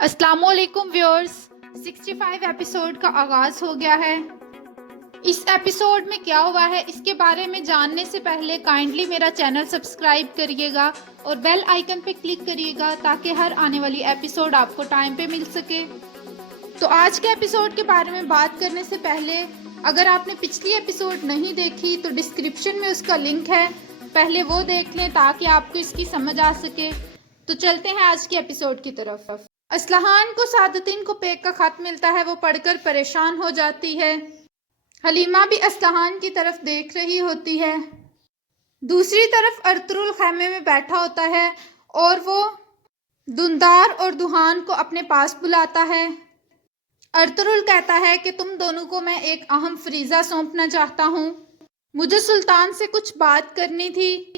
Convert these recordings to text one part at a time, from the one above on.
السلام علیکم viewers, 65 episode کا آغاز ہو گیا ہے۔ اس ایپیسوڈ میں کیا ہوا ہے اس کے بارے میں جاننے سے پہلے کائنڈلی میرا چینل سبسکرائب کریے گا اور بیل آئیکن پہ کلک کریے گا تاکہ ہر آنے والی ایپیسوڈ آپ کو ٹائم پہ مل سکے۔ تو آج کے ایپیسوڈ کے بارے میں بات کرنے سے پہلے اگر آپ نے پچھلی ایپیسوڈ نہیں دیکھی تو ڈسکرپشن میں اس کا لنک ہے، پہلے وہ دیکھ لیں تاکہ آپ کو اس کی سمجھ آ سکے۔ تو چلتے ہیں آج کی ایپیسوڈ کی طرف۔ اسلحان کو سعادتین کو پیک کا خط ملتا ہے، وہ پڑھ کر پریشان ہو جاتی ہے۔ حلیمہ بھی اسلحان کی طرف دیکھ رہی ہوتی ہے۔ دوسری طرف ارطغرل خیمے میں بیٹھا ہوتا ہے اور وہ دندار اور دوحان کو اپنے پاس بلاتا ہے۔ ارطغرل کہتا ہے کہ تم دونوں کو میں ایک اہم فریضہ سونپنا چاہتا ہوں۔ مجھے سلطان سے کچھ بات کرنی تھی۔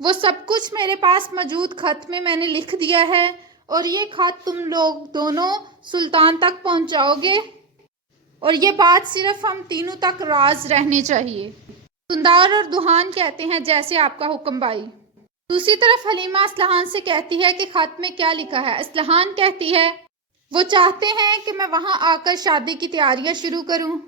وہ سب کچھ میرے پاس موجود خط میں نے لکھ دیا ہے اور یہ خط تم لوگ دونوں سلطان تک پہنچاؤ گے اور یہ بات صرف ہم تینوں تک راز رہنی چاہیے۔ دندار اور دوحان کہتے ہیں جیسے آپ کا حکم بھائی۔ دوسری طرف حلیمہ اسلحان سے کہتی ہے کہ خط میں کیا لکھا ہے۔ اسلحان کہتی ہے وہ چاہتے ہیں کہ میں وہاں آ کر شادی کی تیاریاں شروع کروں۔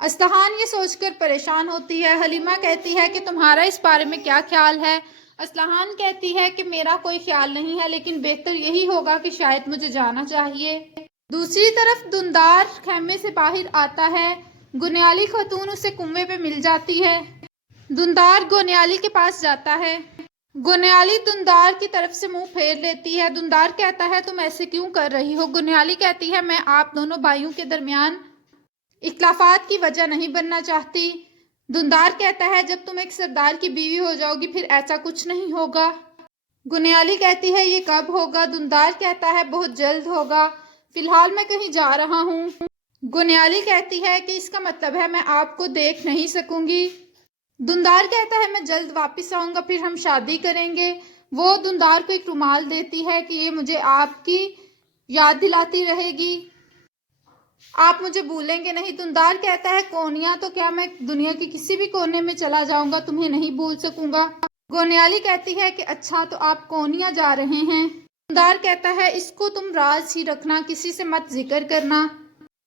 اسلحان یہ سوچ کر پریشان ہوتی ہے۔ حلیمہ کہتی ہے کہ تمہارا اس بارے میں کیا خیال ہے؟ اسلحان کہتی ہے کہ میرا کوئی خیال نہیں ہے، لیکن بہتر یہی ہوگا کہ شاید مجھے جانا چاہیے۔ دوسری طرف دندار خیمے سے باہر آتا ہے۔ گونیالی خاتون اسے کنویں پہ مل جاتی ہے۔ دندار گونیالی کے پاس جاتا ہے۔ گونیالی دندار کی طرف سے منہ پھیر لیتی ہے۔ دندار کہتا ہے تم ایسے کیوں کر رہی ہو؟ گونیالی کہتی ہے میں آپ دونوں بھائیوں کے درمیان اختلافات کی وجہ نہیں بننا چاہتی۔ دندار کہتا ہے جب تم ایک سردار کی بیوی ہو جاؤ گی پھر ایسا کچھ نہیں ہوگا۔ گونیالی کہتی ہے یہ کب ہوگا؟ دندار کہتا ہے بہت جلد ہوگا، فی الحال میں کہیں جا رہا ہوں۔ گونیالی کہتی ہے کہ اس کا مطلب ہے میں آپ کو دیکھ نہیں سکوں گی۔ دندار کہتا ہے میں جلد واپس آؤں گا پھر ہم شادی کریں گے۔ وہ دندار کو ایک رومال دیتی ہے کہ یہ مجھے آپ کی یاد دلاتی رہے گی، آپ مجھے بھولیں گے نہیں۔ دندار کہتا ہے کونیا تو کیا میں دنیا کے کسی بھی کونے میں چلا جاؤں گا تمہیں نہیں بھول سکوں گا۔ گونیالی کہتی ہے کہ اچھا تو آپ کونیا جا رہے ہیں۔ دندار کہتا ہے اس کو تم راز ہی رکھنا، کسی سے مت ذکر کرنا۔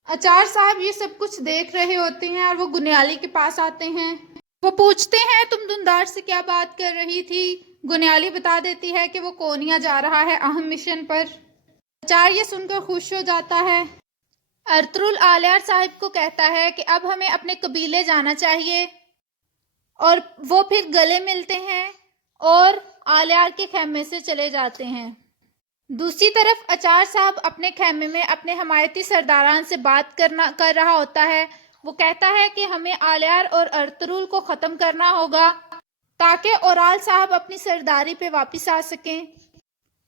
اچار صاحب یہ سب کچھ دیکھ رہے ہوتے ہیں اور وہ گونیالی کے پاس آتے ہیں۔ وہ پوچھتے ہیں تم دندار سے کیا بات کر رہی تھی؟ گونیالی بتا دیتی ہے کہ وہ کونیا جا رہا ہے اہم مشن پر۔ اچار یہ سن کر خوش ہو جاتا ہے۔ ارطغرل آلیار صاحب کو کہتا ہے کہ اب ہمیں اپنے قبیلے جانا چاہیے اور وہ پھر گلے ملتے ہیں اور آلیار کے خیمے سے چلے جاتے ہیں۔ دوسری طرف اچار صاحب اپنے خیمے میں اپنے حمایتی سرداران سے بات کر رہا ہوتا ہے۔ وہ کہتا ہے کہ ہمیں آلیار اور ارطغرل کو ختم کرنا ہوگا تاکہ اورال صاحب اپنی سرداری پہ واپس آ سکیں۔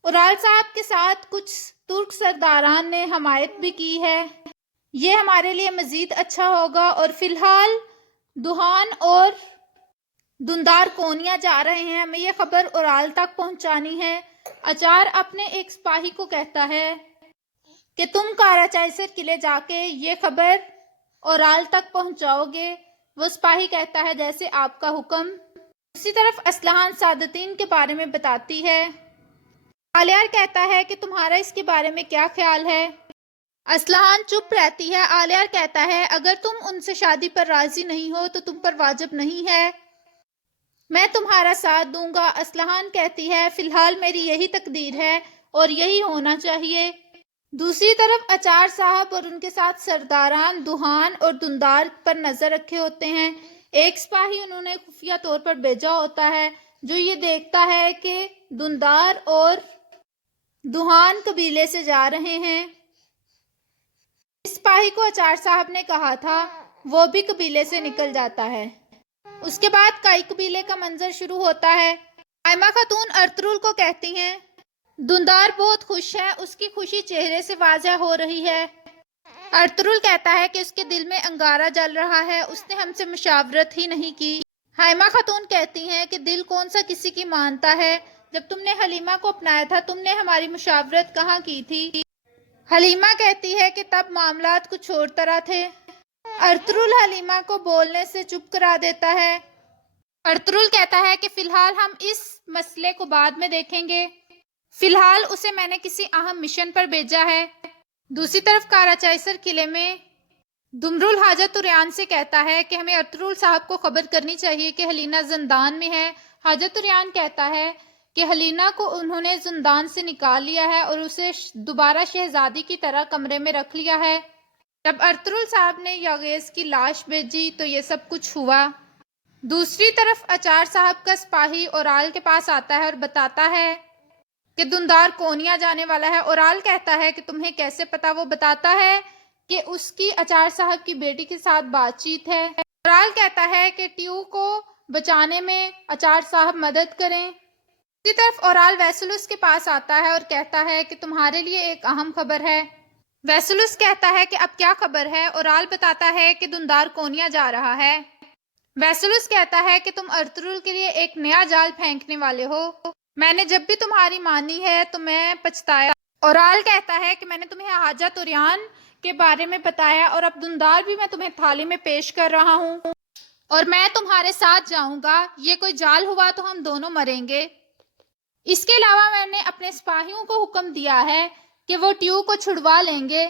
اورال صاحب کے ساتھ کچھ ترک سرداران نے حمایت بھی کی ہے، یہ ہمارے لیے مزید اچھا ہوگا۔ اور فی الحال دوحان اور دندار کونیا جا رہے ہیں، ہمیں یہ خبر اورال تک پہنچانی ہے۔ اچار اپنے ایک سپاہی کو کہتا ہے کہ تم کاراچائسر قلعے جا کے یہ خبر اورال تک پہنچاؤ گے۔ وہ سپاہی کہتا ہے جیسے آپ کا حکم۔ دوسری طرف اسلحان سعادتین کے بارے میں بتاتی ہے۔ آلیار کہتا ہے کہ تمہارا اس کے بارے میں کیا خیال ہے؟ اسلحان چپ رہتی ہے۔ آلیار کہتا ہے اگر تم ان سے شادی پر راضی نہیں ہو تو تم پر واجب نہیں ہے، میں تمہارا ساتھ دوں گا۔ اسلحان کہتی ہے فی الحال میری یہی تقدیر ہے اور یہی ہونا چاہیے۔ دوسری طرف اچار صاحب اور ان کے ساتھ سرداران دوحان اور دندار پر نظر رکھے ہوتے ہیں۔ ایک سپاہی انہوں نے خفیہ طور پر بھیجا ہوتا ہے جو یہ دیکھتا ہے کہ دندار اور دوحان قبیلے سے جا رہے ہیں۔ اس سپاہی کو اچار صاحب نے کہا تھا وہ بھی قبیلے سے نکل جاتا ہے۔ اس کے بعد کائی قبیلے کا منظر شروع ہوتا ہے۔ قائمہ خاتون ارطغرل کو کہتی ہیں دندار بہت خوش ہے، اس کی خوشی چہرے سے واضح ہو رہی ہے۔ ارطغرل کہتا ہے کہ اس کے دل میں انگارہ جل رہا ہے، اس نے ہم سے مشاورت ہی نہیں کی۔ قائمہ خاتون کہتی ہیں کہ دل کون سا کسی کی مانتا ہے، جب تم نے حلیمہ کو اپنایا تھا تم نے ہماری مشاورت کہاں کی تھی؟ حلیمہ کہتی ہے کہ تب معاملات کچھ اور طرح تھے۔ ارطغرل حلیمہ کو بولنے سے چپ کرا دیتا ہے۔ ارطغرل کہتا ہے کہ فی الحال ہم اس مسئلے کو بعد میں دیکھیں گے۔ فی الحال اسے میں نے کسی اہم مشن پر بھیجا ہے۔ دوسری طرف کاراچائسر قلعے میں دمرول حاجہ طریان سے کہتا ہے کہ ہمیں ارطغرل صاحب کو خبر کرنی چاہیے کہ حلیمہ زندان میں ہے۔ حاجہ طریان کہتا ہے کہ حلیمہ کو انہوں نے زندان سے نکال لیا ہے اور اسے دوبارہ شہزادی کی طرح کمرے میں رکھ لیا ہے۔ جب ارطغرل صاحب نے یاغیز کی لاش بھیجی تو یہ سب کچھ ہوا۔ دوسری طرف اچار صاحب کا سپاہی اورال کے پاس آتا ہے اور بتاتا ہے کہ دندار کونیا جانے والا ہے۔ اورال کہتا ہے کہ تمہیں کیسے پتا؟ وہ بتاتا ہے کہ اس کی اچار صاحب کی بیٹی کے ساتھ بات چیت ہے۔ اورال کہتا ہے کہ ٹیو کو بچانے میں اچار صاحب مدد کریں۔ دوسری طرف اورال ویسلس کے پاس آتا ہے اور کہتا ہے کہ تمہارے لیے ایک اہم خبر ہے۔ ویسلس کہتا ہے کہ اب کیا خبر ہے؟ اورال بتاتا ہے کہ دندار کونیا جا رہا ہے۔ ویسلس کہتا ہے کہ تم ارطغرل کے لیے ایک نیا جال پھینکنے والے ہو۔ میں نے جب بھی تمہاری مانی ہے تو میں پچھتایا۔ اورال کہتا ہے کہ میں نے تمہیں حاجہ طریان کے بارے میں بتایا اور اب دندار بھی میں تمہیں تھالی میں پیش کر رہا ہوں اور میں تمہارے ساتھ جاؤں گا۔ یہ کوئی جال ہوا تو ہم دونوں مریں گے۔ اس کے علاوہ میں نے اپنے سپاہیوں کو حکم دیا ہے کہ وہ ٹیو کو چھڑوا لیں گے۔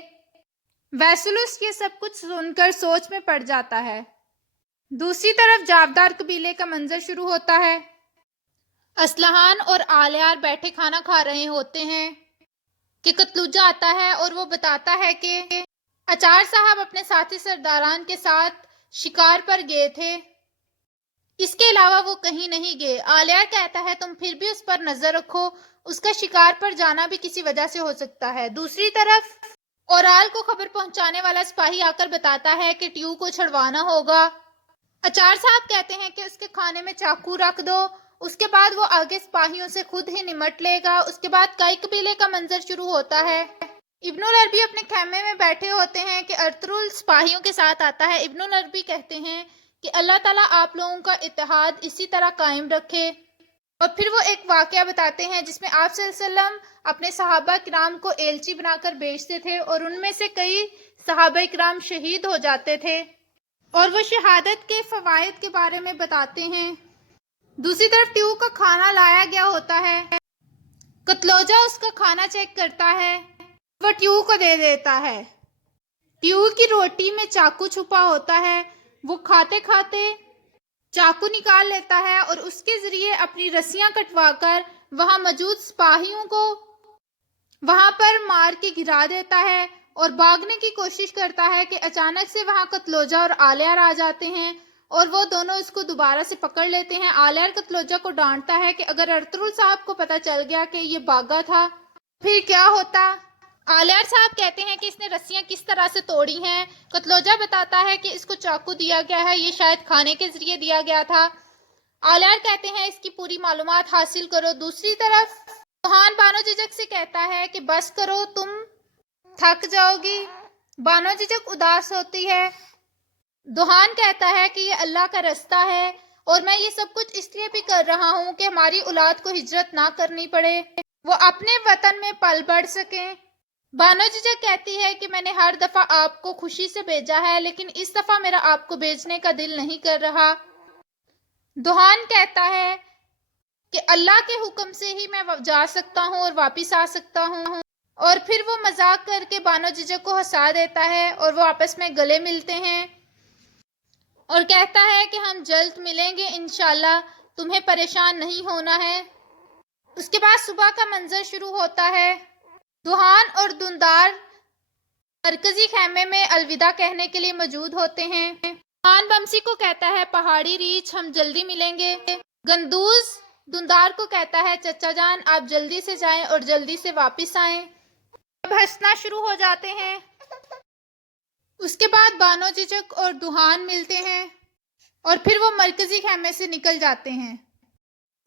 ویسلس یہ سب کچھ سن کر سوچ میں پڑ جاتا ہے۔ دوسری طرف جاودار قبیلے کا منظر شروع ہوتا ہے۔ اسلحان اور آلیار بیٹھے کھانا کھا رہے ہوتے ہیں کہ قتلوجہ آتا ہے اور وہ بتاتا ہے کہ اچار صاحب اپنے ساتھی سرداران کے ساتھ شکار پر گئے تھے، اس کے علاوہ وہ کہیں نہیں گئے۔ آلیار کہتا ہے تم پھر بھی اس پر نظر رکھو، اس کا شکار پر جانا بھی کسی وجہ سے ہو سکتا ہے۔ دوسری طرف اورال کو خبر پہنچانے والا سپاہی آ کر بتاتا ہے کہ ٹیو کو چھڑوانا ہوگا۔ اچار صاحب کہتے ہیں کہ اس کے کھانے میں چاقو رکھ دو، اس کے بعد وہ آگے سپاہیوں سے خود ہی نمٹ لے گا۔ اس کے بعد کئی قبیلے کا منظر شروع ہوتا ہے۔ ابن العربی اپنے خیمے میں بیٹھے ہوتے ہیں کہ ارطغرل سپاہیوں کے ساتھ آتا ہے۔ ابن العربی کہتے ہیں کہ اللہ تعالیٰ آپ لوگوں کا اتحاد اسی طرح قائم رکھے، اور پھر وہ ایک واقعہ بتاتے ہیں جس میں آپ صلی اللہ علیہ وسلم اپنے صحابہ کرام کو ایلچی بنا کر بھیجتے تھے اور ان میں سے کئی صحابہ کرام شہید ہو جاتے تھے، اور وہ شہادت کے فوائد کے بارے میں بتاتے ہیں۔ دوسری طرف ٹیو کا کھانا لایا گیا ہوتا ہے۔ قتلوجہ اس کا کھانا چیک کرتا ہے، وہ ٹیو کو دے دیتا ہے۔ ٹیو کی روٹی میں چاقو چھپا ہوتا ہے، وہ کھاتے کھاتے چاقو نکال لیتا ہے اور اس کے ذریعے اپنی رسیاں کٹوا کر وہاں موجود سپاہیوں کو وہاں پر مار کے گرا دیتا ہے اور بھاگنے کی کوشش کرتا ہے کہ اچانک سے وہاں قتلوجہ اور آلیار آ جاتے ہیں اور وہ دونوں اس کو دوبارہ سے پکڑ لیتے ہیں۔ آلیار قتلوجہ کو ڈانٹتا ہے کہ اگر ارطغرل صاحب کو پتہ چل گیا کہ یہ بھاگا تھا پھر کیا ہوتا؟ آلیار صاحب کہتے ہیں کہ اس نے رسیاں کس طرح سے توڑی ہیں۔ قتلوجہ بتاتا ہے کہ اس کو چاقو دیا گیا ہے، یہ شاید کھانے کے ذریعے دیا گیا تھا۔ آلیار کہتے ہیں اس کی پوری معلومات حاصل کرو۔ دوسری طرف دوحان بانو ججک سے کہتا ہے کہ بس کرو، تم تھک جاؤ گی۔ بانو ججک اداس ہوتی ہے۔ دوحان کہتا ہے کہ یہ اللہ کا رستہ ہے اور میں یہ سب کچھ اس لیے بھی کر رہا ہوں کہ ہماری اولاد کو ہجرت نہ کرنی پڑے، وہ اپنے وطن میں پل بڑھ سکیں۔ بانو ججک کہتی ہے کہ میں نے ہر دفعہ آپ کو خوشی سے بھیجا ہے لیکن اس دفعہ میرا آپ کو بھیجنے کا دل نہیں کر رہا۔ دوحان کہتا ہے کہ اللہ کے حکم سے ہی میں جا سکتا ہوں اور واپس آ سکتا ہوں، اور پھر وہ مذاق کر کے بانو ججک کو ہنسا دیتا ہے اور وہ آپس میں گلے ملتے ہیں اور کہتا ہے کہ ہم جلد ملیں گے انشاءاللہ، تمہیں پریشان نہیں ہونا ہے۔ اس کے بعد صبح کا منظر شروع ہوتا ہے۔ دوحان اور دندار مرکزی خیمے میں الوداع کہنے کے لیے موجود ہوتے ہیں۔ دوحان بمسی کو کہتا ہے پہاڑی ریچھ ہم جلدی ملیں گے۔ گندوز دندار کو کہتا ہے چچا جان آپ جلدی سے جائیں اور جلدی سے واپس آئیں۔ اب ہنسنا شروع ہو جاتے ہیں۔ اس کے بعد بانو ججک اور دوحان ملتے ہیں اور پھر وہ مرکزی خیمے سے نکل جاتے ہیں۔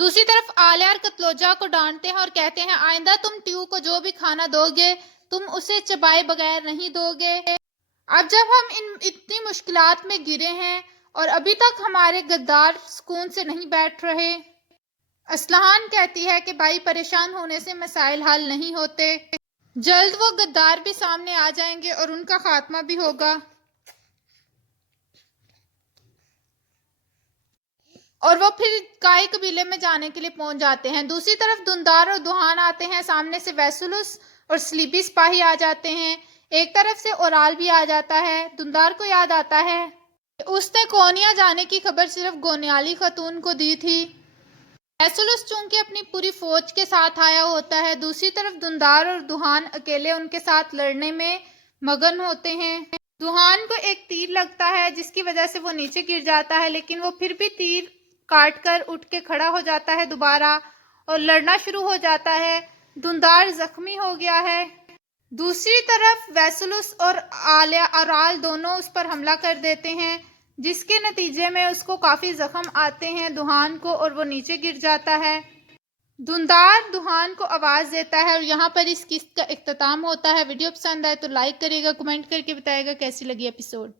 دوسری طرف آلیار قتلوجہ کو ڈانٹتے ہیں اور کہتے ہیں آئندہ تم ٹیو کو جو بھی کھانا دو گے تم اسے چبائے بغیر نہیں دو گے۔ اب جب ہم اتنی مشکلات میں گرے ہیں اور ابھی تک ہمارے غدار سکون سے نہیں بیٹھ رہے۔ اسلحان کہتی ہے کہ بھائی پریشان ہونے سے مسائل حل نہیں ہوتے، جلد وہ غدار بھی سامنے آ جائیں گے اور ان کا خاتمہ بھی ہوگا۔ اور وہ پھر کائی قبیلے میں جانے کے لیے پہنچ جاتے ہیں۔ دوسری طرف دندار اور دوحان آتے ہیں، سامنے سے ویسولس اور سلیپی سپاہی آ جاتے ہیں، ایک طرف سے اورال بھی آ جاتا ہے۔ دندار کو یاد آتا ہے کہ اس نے کونیا جانے کی خبر صرف گونیالی خاتون کو دی تھی۔ ویسولس چونکہ اپنی پوری فوج کے ساتھ آیا ہوتا ہے، دوسری طرف دندار اور دوحان اکیلے ان کے ساتھ لڑنے میں مگن ہوتے ہیں۔ دوحان کو ایک تیر لگتا ہے جس کی وجہ سے وہ نیچے گر جاتا ہے، لیکن وہ پھر بھی تیر کاٹ کر اٹھ کے کھڑا ہو جاتا ہے دوبارہ اور لڑنا شروع ہو جاتا ہے۔ دندار زخمی ہو گیا ہے۔ دوسری طرف ویسولس اور اورال دونوں اس پر حملہ کر دیتے ہیں، جس کے نتیجے میں اس کو کافی زخم آتے ہیں دوحان کو، اور وہ نیچے گر جاتا ہے۔ دندار دوحان کو آواز دیتا ہے اور یہاں پر اس قسط کا اختتام ہوتا ہے۔ ویڈیو پسند آئے تو لائک کرے گا، کمنٹ کر کے بتائے گا کیسی لگی ایپیسوڈ۔